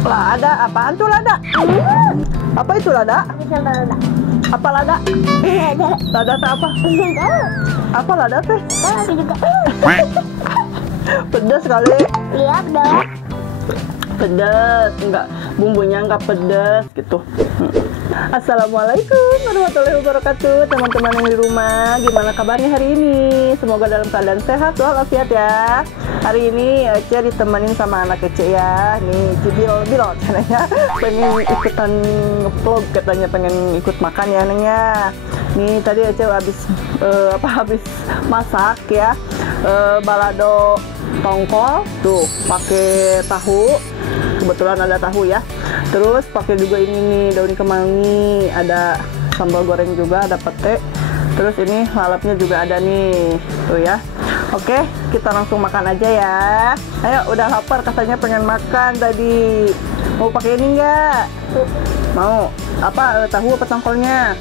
Lada, apaan tuh lada? Apa itu lada? Lada. Apa lada? Lada. Lada teh apa? Apa lada teh? Lada juga. Pedas kali. Iya, dong. Pedas, enggak, bumbunya enggak pedas gitu. Assalamualaikum warahmatullahi wabarakatuh, teman-teman yang di rumah. Gimana kabarnya hari ini? Semoga dalam keadaan sehat walafiat ya. Hari ini Ece ditemenin sama anak Ece ya. Nih Cibil katanya pengen ikutan nge-vlog, katanya pengen ikut makan ya nengnya. Nih tadi Ece habis masak ya, balado tongkol tuh pakai tahu. Kebetulan ada tahu ya. Terus pakai juga ini nih daun kemangi, ada sambal goreng juga, ada pete. Terus ini lalapnya juga ada nih, tuh ya. Oke, kita langsung makan aja ya. Ayo, udah lapar katanya pengen makan tadi. Mau pakai ini enggak? Mau. Apa tahu apa tongkolnya?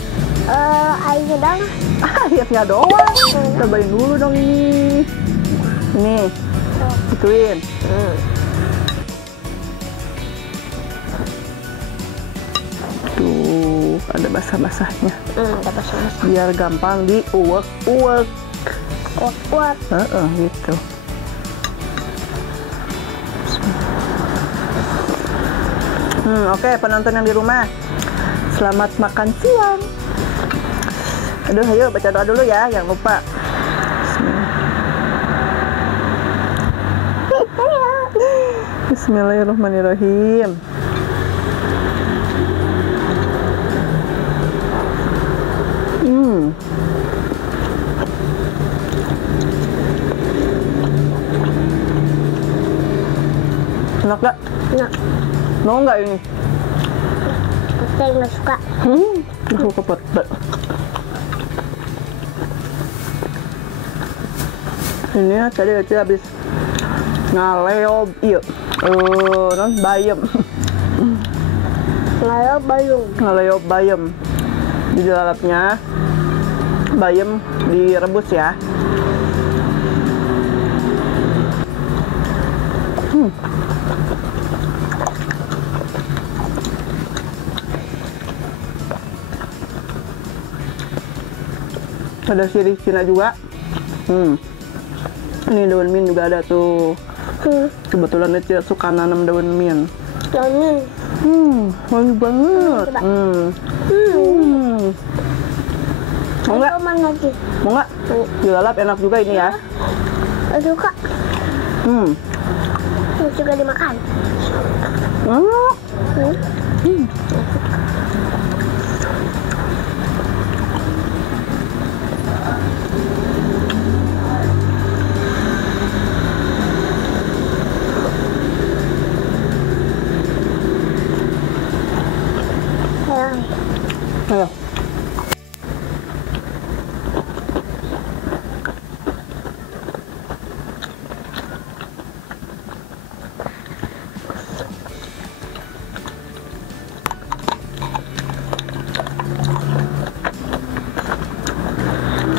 Airnya dong. Airnya doang. Cobain dulu dong ini. Ini. Ituin. Tuh, ada basah-basahnya. Ada basah-basah. Biar gampang diuwek-uwek. Uwek-uwek. Gitu. Oke, penonton yang di rumah, selamat makan siang. Aduh, ayo baca doa dulu ya, jangan lupa. Bismillahirrahmanirrahim. Enak gak? Enak. Mau nggak ini? Saya nggak suka. Nggak suka petai. Ini ya, tadi Ece habis ngaleob, iya, non bayam. Ngaleob bayung. Ngaleob bayam. Di dalamnya bayam direbus ya. Ada sirih Cina juga. Ini daun mint juga ada tuh. Kebetulan Ece suka nanam daun mint. Daun mint. Wangi banget. Mau nggak? Mau nggak? Dilalap enak juga ini ya. Aduh kak. Ini juga dimakan. Ayo.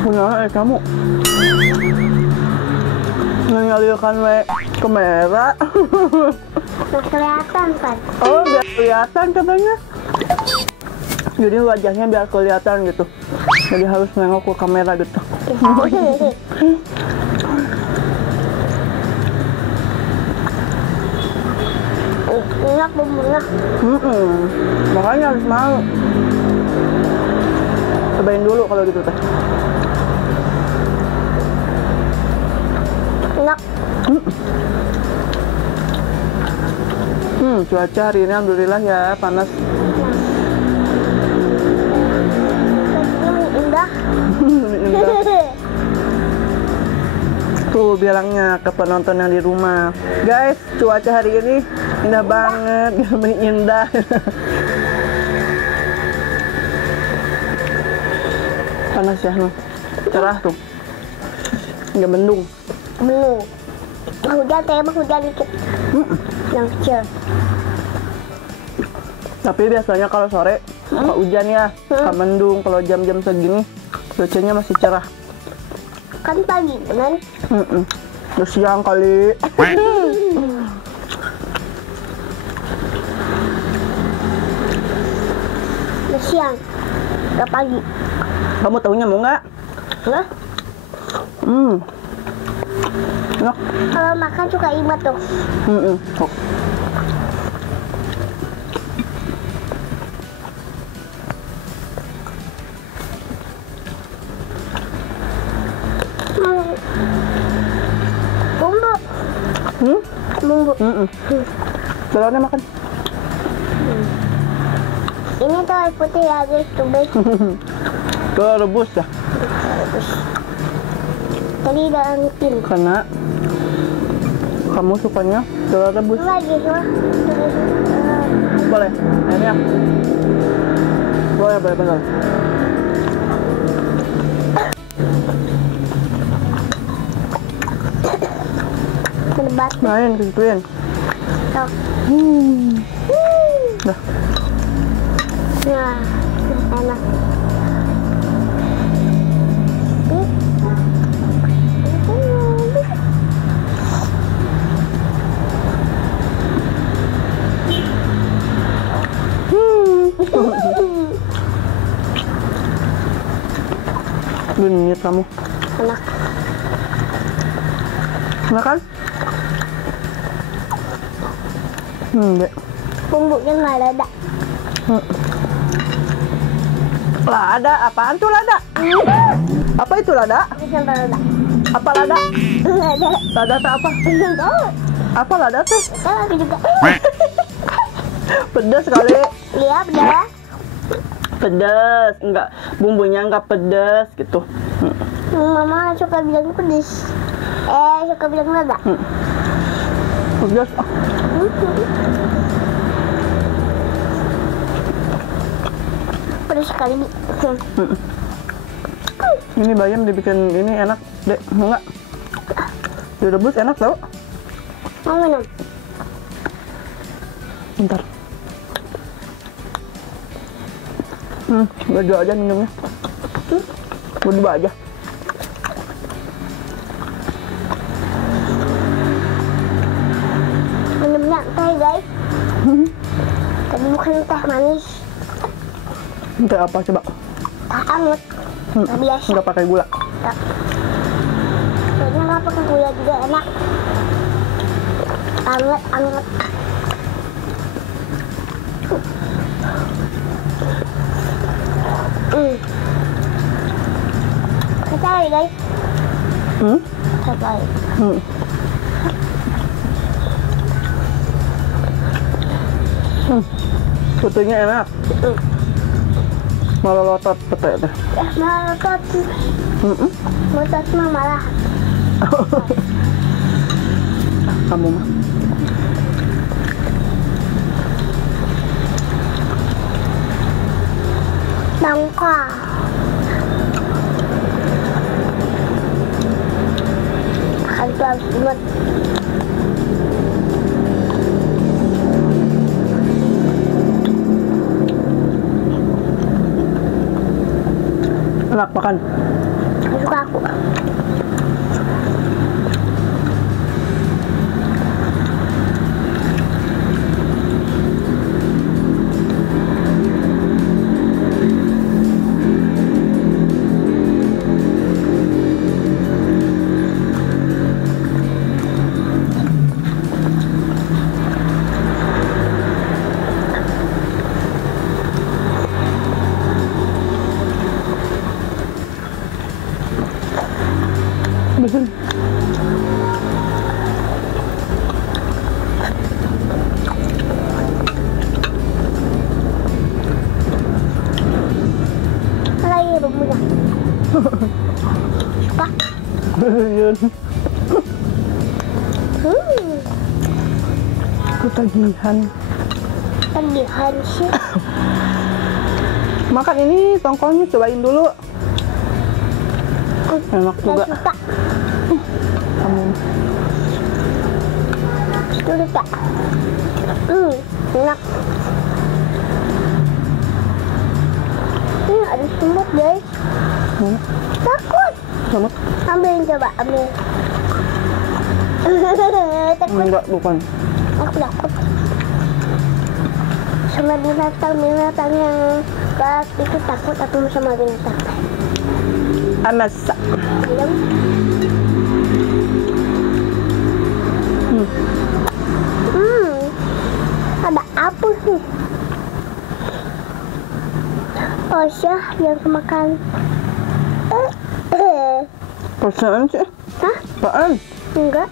Punya kamu mengalirkan kamera. Nggak kelihatan kan? Oh, biar kelihatan katanya. Jadi wajahnya biar kelihatan gitu. Jadi harus nengok ke kamera gitu. Enak bumbunya. Makanya harus mau. Cobain dulu kalau gitu teh. Enak. Cuaca hari ini alhamdulillah ya, panas. Indah. Tuh bilangnya ke penonton yang di rumah, guys, cuaca hari ini indah banget, indah. Panas ya, cerah tuh, nggak mendung. Mendung. Hujan, emang hujan dikit. Yang kecil. Tapi biasanya kalau sore suka hujan ya, suka mendung. Kalau jam-jam segini cuacanya masih cerah. Kan pagi, kan? Udah siang kali. siang, ke pagi. Kamu tahunya mau nggak? Hah? Enak. Kalau makan suka imat tuh. Oh. Bumbu. Bumbu. Telurnya makan. Ini tuh air putih ya guys, tuh guys. Telur rebus ya. Tadi udah angin. Karena kamu sukanya telur rebus. Lagi semua. Boleh. Ini ya. Boleh benar. Lebat. Main kesituin. Tuh. Dah. Nah, enak. Genit kamu. Enak. Enak kan? Dek. Bumbunya nggak ada. Lada, apaan tuh lada? Apa itu lada? Ini sambal lada. Apa lada? Lada. Lada tuh apa? Nggak tahu. Apa lada tuh? Tahu aku juga. Pedas kali. Iya, benar. Pedas, enggak bumbunya enggak pedas gitu. Mama suka bilang pedes. Suka bilang lada. Pedas. Pedes sekali. Ini bayam dibikin ini enak, Dek. Mau enggak? Direbus enak tau? Mau minum? Bentar. Berdua aja minumnya. Berdua aja. Minumnya teh guys. Tapi bukan teh manis. Teh apa coba? Teh anget. Teh biasa. Enggak pakai gula. Kayaknya nggak pakai gula juga enak. Anget. Kita lagi guys. Satu lagi. Putihnya enak. Melolotot pete deh. Melotot. Melotot mah malah. Kamu mah. Nangka. Makan tuh harus buat. Enak makan. Suka aku. Betul. Lagi bumbunya. Suka. Yun. Ketagihan. Tagihan sih. Makan ini tongkolnya cobain dulu. Enak juga. Gak suka. Kamu. Dulu tak. Enak. Ada semut guys. Takut. Semut? Ambilin coba, ambil. Takut. Enggak, bukan. Aku takut. sama binatang yang galak itu takut aku sama binatang. Masa. Ayam. Ada apa sih? Oh Syah yang kemakan. Perasaan sih? Hah? Apaan? Enggak.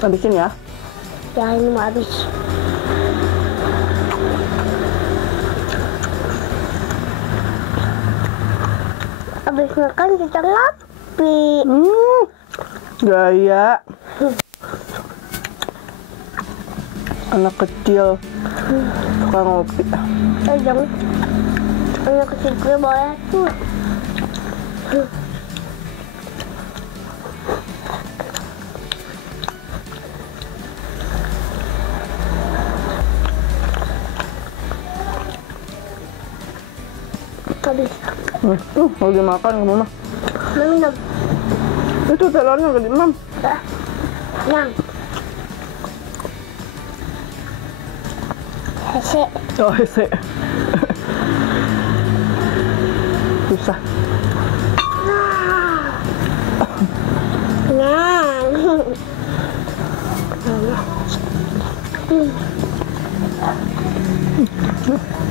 Habisin ya. Ya ini mau habis. Habis makan kita ngopi. Gaya. Anak kecil suka ngopi. Jangan. Anak kecil gue boleh tuh. Habis. Lagi makan kamu mah. Minum. Itu telurnya gede mam. Yang. Hese. Oh hese. Susah. Yang.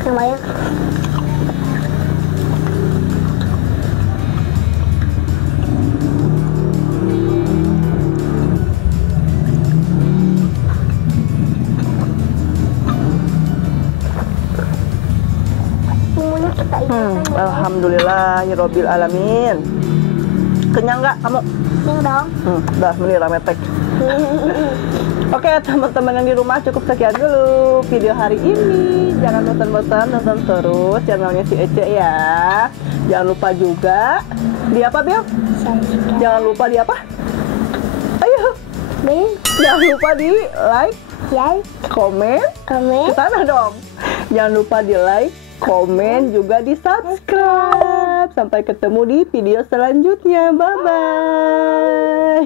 Yang banyak. Alhamdulillahirobbil alamin. Kenyang nggak kamu? Yang dong. Dah meni rametek. Oke teman-teman yang di rumah, cukup sekian dulu video hari ini. Jangan bosan-bosan nonton terus channelnya si Ece ya. Jangan lupa juga di apa Bel? Jangan lupa di apa? Ayo. Jangan lupa di like, komen, ke sana dong. Jangan lupa di like, komen, juga di subscribe. Sampai ketemu di video selanjutnya. Bye bye.